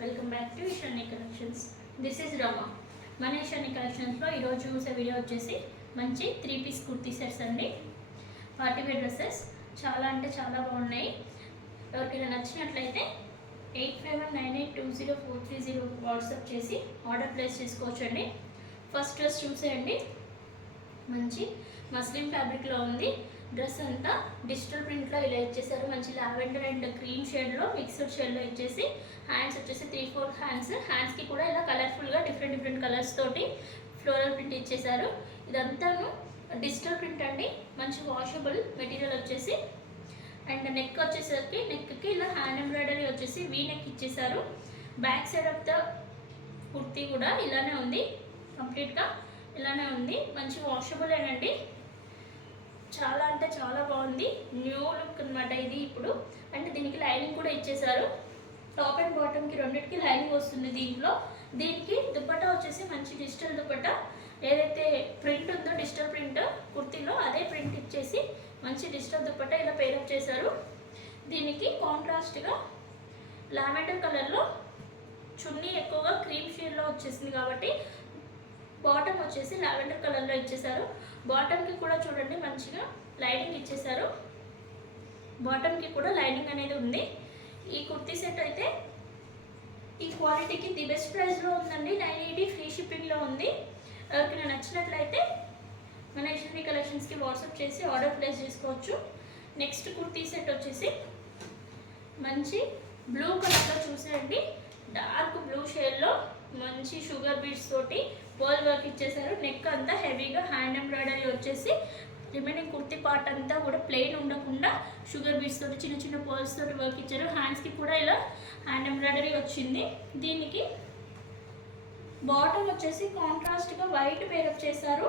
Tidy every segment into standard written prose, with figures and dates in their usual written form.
Welcome back to ఈశాన్య collections. This is రమా. మన ఈశాన్య కలెక్షన్స్లో ఈరోజు చూసే వీడియో వచ్చేసి మంచి 3-piece కుర్తీ సెట్స్ అండి. పార్టీ వేర్ డ్రెస్సెస్ చాలా అంటే చాలా బాగున్నాయి. ఎవరికైనా నచ్చినట్లయితే 8519820430 వాట్సాప్ చేసి ఆర్డర్ ప్లేస్ చేసుకోవచ్చండి. ఫస్ట్ డ్రెస్ చూసేయండి. మంచి మస్లిన్ ఫ్యాబ్రిక్లో ఉంది. డ్రెస్ అంతా డిజిటల్ ప్రింట్లో ఇలా ఇచ్చేసారు. మంచి లావెండర్ అండ్ క్రీమ్ షేడ్లో మిక్స్డ్ షేడ్లో ఇచ్చేసి హ్యాండ్స్ వచ్చేసి 3-4 హ్యాండ్స్కి కూడా ఇలా కలర్ఫుల్గా డిఫరెంట్ కలర్స్ తోటి ఫ్లోరల్ ప్రింట్ ఇచ్చేసారు. ఇదంతాను డిజిటల్ ప్రింట్ అండి. మంచి వాషబుల్ మెటీరియల్ వచ్చేసి అండ్ నెక్ వచ్చేసరికి నెక్కి ఇలా హ్యాండ్ ఎంబ్రాయిడరీ వచ్చేసి వీ నెక్ ఇచ్చేసారు. Back side of the kurti కూడా ఇలానే ఉంది. కంప్లీట్గా ఇలానే ఉంది. మంచి వాషబుల్ ఏనండి. చాలా అంటే చాలా బాగుంది. న్యూ లుక్ అనమాట ఇది ఇప్పుడు. అండ్ దీనికి లైనింగ్ కూడా ఇచ్చేసారు. టాప్ అండ్ బాటమ్కి రెండింటికి లైనింగ్ వస్తుంది. దీనికి దుపట్టా వచ్చేసి మంచి డిజిటల్ దుపట్టా. ఏదైతే ప్రింట్ ఉందో డిజిటల్ ప్రింట్ కుర్తీలో అదే ప్రింట్ ఇచ్చేసి మంచి డిజిటల్ దుపట్టా ఇలా పేరప్ చేశారు. దీనికి కాంట్రాస్ట్గా లావెండర్ కలర్లో చున్నీ ఎక్కువగా క్రీమ్ షేడ్లో వచ్చేసింది కాబట్టి బాటమ్ వచ్చేసి లావెండర్ కలర్లో ఇచ్చేసారు. బాటమ్కి కూడా చూడండి మంచిగా లైనింగ్ ఇచ్చేసారు. బాటమ్కి కూడా లైనింగ్ అనేది ఉంది. ఈ కుర్తీ సెట్ అయితే ఈ క్వాలిటీకి ది బెస్ట్ ప్రైస్లో ఉందండి. 980 ఫ్రీ షిప్పింగ్లో ఉంది. ఎవరికైనా నచ్చినట్లయితే మన ఈశాన్య కలెక్షన్స్కి వాట్సాప్ చేసి ఆర్డర్ ప్లేస్ చేసుకోవచ్చు. నెక్స్ట్ కుర్తీ సెట్ వచ్చేసి మంచి బ్లూ కలర్లో చూసేయండి. డార్క్ బ్లూ షేడ్లో మంచి షుగర్ బీడ్స్ తోటి పర్ల్ వర్క్ ఇచ్చేసారు. నెక్ అంతా హెవీగా హ్యాండ్ ఎంబ్రాయిడరీ వచ్చేసి రిమైనింగ్ కుర్తీ పార్ట్ అంతా కూడా ప్లెయిన్ ఉండకుండా షుగర్ బీడ్స్ తోటి చిన్న పర్ల్స్ తోటి వర్క్ ఇచ్చారు. హ్యాండ్స్కి కూడా ఇలా హ్యాండ్ ఎంబ్రాయిడరీ వచ్చింది. దీనికి బాటమ్ వచ్చేసి కాంట్రాస్ట్గా వైట్ పేరప్ చేశారు.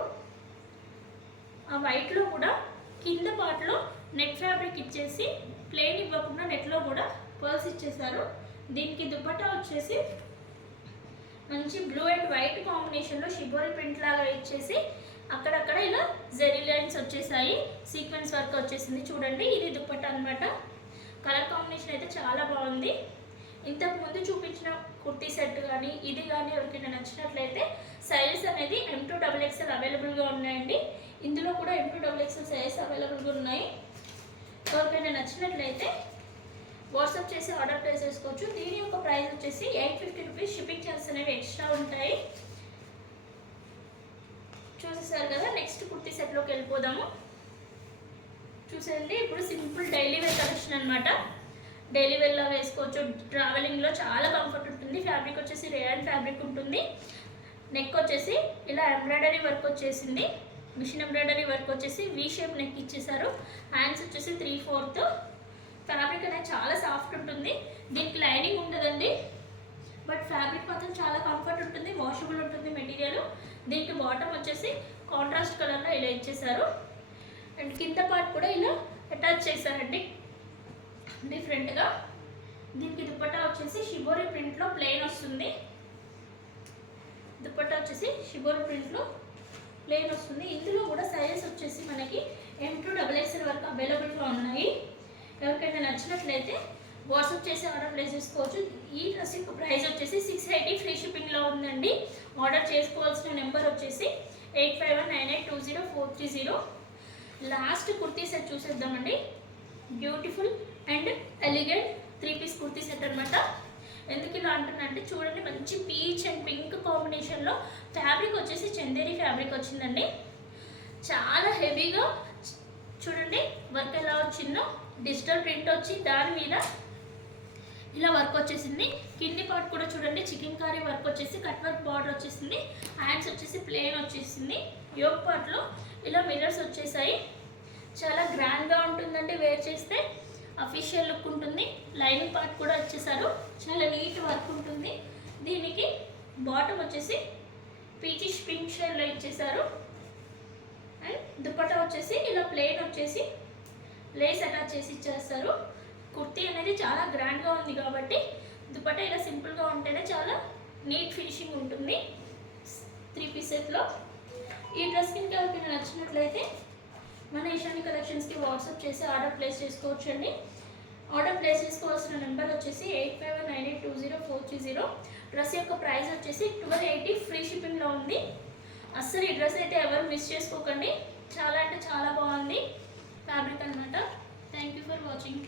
ఆ వైట్లో కూడా కింద పార్ట్లో నెట్ ఫ్యాబ్రిక్ ఇచ్చేసి ప్లెయిన్ ఇవ్వకుండా నెట్లో కూడా పర్ల్స్ ఇచ్చేసారు. దీనికి దుపట్టా వచ్చేసి మంచి బ్లూ అండ్ వైట్ కాంబినేషన్లో షిబోరి ప్రింట్ లాగా ఇచ్చేసి అక్కడక్కడ ఇలా జెరీ లైన్స్ వచ్చేసాయి. సీక్వెన్స్ వర్క్ వచ్చేసింది. చూడండి ఇది దుపట్టా అనమాట. కలర్ కాంబినేషన్ అయితే చాలా బాగుంది. ఇంతకు ముందు చూపించిన కుర్తీ సెట్ కానీ ఇది కానీ ఎవరికైనా నచ్చినట్లయితే సైజెస్ అనేది M2XXL అవైలబుల్గా ఉన్నాయండి. ఇందులో కూడా M2XXL సైజెస్ అవైలబుల్గా ఉన్నాయి. ఎవరికైనా నచ్చినట్లయితే వాట్సాప్ చేసి ఆర్డర్ ప్లేస్ చేసుకోవచ్చు. దీని యొక్క ప్రైస్ వచ్చేసి 850 రూపీస్. షిప్పింగ్ ఛార్జెస్ అనేవి ఎక్స్ట్రా ఉంటాయి. చూసేసారు కదా. నెక్స్ట్ కుర్తీ సెట్లోకి వెళ్ళిపోదాము. చూసేయండి. ఇప్పుడు సింపుల్ డైలీ వేర్ కలెక్షన్ అనమాట. డైలీ వేర్లో వేసుకోవచ్చు. ట్రావెలింగ్లో చాలా కంఫర్ట్ ఉంటుంది. ఫ్యాబ్రిక్ వచ్చేసి రేయాన్ ఫ్యాబ్రిక్ ఉంటుంది. నెక్ వచ్చేసి ఇలా ఎంబ్రాయిడరీ వర్క్ వచ్చేసింది. మిషన్ ఎంబ్రాయిడరీ వర్క్ వచ్చేసి వీ షేప్ నెక్ ఇచ్చేసారు. హ్యాండ్స్ వచ్చేసి 3/4. ఫ్యాబ్రిక్ అనేది చాలా సాఫ్ట్ ఉంటుంది. దీనికి లైనింగ్ ఉండదండి. బట్ ఫ్యాబ్రిక్ మాత్రం చాలా కంఫర్ట్ ఉంటుంది. వాషబుల్ ఉంటుంది మెటీరియల్. దీనికి బాటమ్ వచ్చేసి కాంట్రాస్ట్ కలర్లో ఇలా ఇచ్చేసారు. అండ్ కింద పార్ట్ కూడా ఇలా అటాచ్ చేశారండి డిఫరెంట్గా. దీనికి దుపట్టా వచ్చేసి షిబోరి ప్రింట్లో ప్లెయిన్ వస్తుంది. దుపట్టా వచ్చేసి షిబోరి ప్రింట్లో ప్లెయిన్ వస్తుంది. ఇందులో కూడా సైజెస్ వచ్చేసి మనకి M2XXL వరకు అవైలబుల్గా ఉన్నాయి. ఎవరికైనా నచ్చినట్లయితే వాట్సాప్ చేసి ఆర్డర్ ప్లేస్ చేసుకోవచ్చు. ఈ డ్రెస్ యొక్క ప్రైస్ వచ్చేసి 680 ఫ్రీ షిప్పింగ్లో ఉందండి. ఆర్డర్ చేసుకోవాల్సిన నెంబర్ వచ్చేసి 8519820430. లాస్ట్ కుర్తీ సెట్ చూసేద్దామండి. Beautiful and elegant 3-piece kurti set అనమాట. ఎందుకు ఇలా అంటున్నానంటే చూడండి మంచి పీచ్ అండ్ పింక్ కాంబినేషన్లో ఫ్యాబ్రిక్ వచ్చేసి చందేరి ఫ్యాబ్రిక్ వచ్చిందండి. చాలా హెవీగా చూడండి వర్క్ ఎలా వచ్చిందో. డిజిటల్ ప్రింట్ వచ్చి దాని మీద ఇలా వర్క్ వచ్చేసింది. కింది పార్ట్ కూడా చూడండి చికెన్ కర్రీ వర్క్ వచ్చేసి కట్ వర్క్ బార్డర్ వచ్చేసింది. హ్యాండ్స్ వచ్చేసి ప్లెయిన్ వచ్చేసింది. యోక్ పార్ట్లో ఇలా మిర్రర్స్ వచ్చేసాయి. చాలా గ్రాండ్గా ఉంటుందండి. వేర్ చేస్తే అఫీషియల్ లుక్ ఉంటుంది. లైనింగ్ పార్ట్ కూడా వచ్చేసారు. చాలా నీట్ వర్క్ ఉంటుంది. దీనికి బాటమ్ వచ్చేసి పీచిష్ పింక్ షేడ్లో ఇచ్చేసారు. అండ్ దుపట్టా వచ్చేసి ఇలా ప్లెయిన్ వచ్చేసి లేస్ అటాచ్ చేసి ఇచ్చేస్తారు. కుర్తీ అనేది చాలా గ్రాండ్గా ఉంది కాబట్టి దుపట్టా ఇలా సింపుల్గా ఉంటేనే చాలా నీట్ ఫినిషింగ్ ఉంటుంది 3-piece సెట్లో. ఈ డ్రెస్ కింద ఎవరికైనా నచ్చినట్లయితే మన ఈశాన్య కలెక్షన్స్కి వాట్సాప్ చేసి ఆర్డర్ ప్లేస్ చేసుకోవచ్చండి. ఆర్డర్ ప్లేస్ చేసుకోవాల్సిన నెంబర్ వచ్చేసి 8519820430. 430. డ్రెస్ యొక్క ప్రైస్ వచ్చేసి 1280 ఫ్రీ షిప్పింగ్లో ఉంది. అస్సలు ఈ డ్రెస్ అయితే ఎవరు మిస్ చేసుకోకండి, చాలా అంటే చాలా బాగుంది ఫ్యాబ్రిక్ అనమాట. Thank you for watching.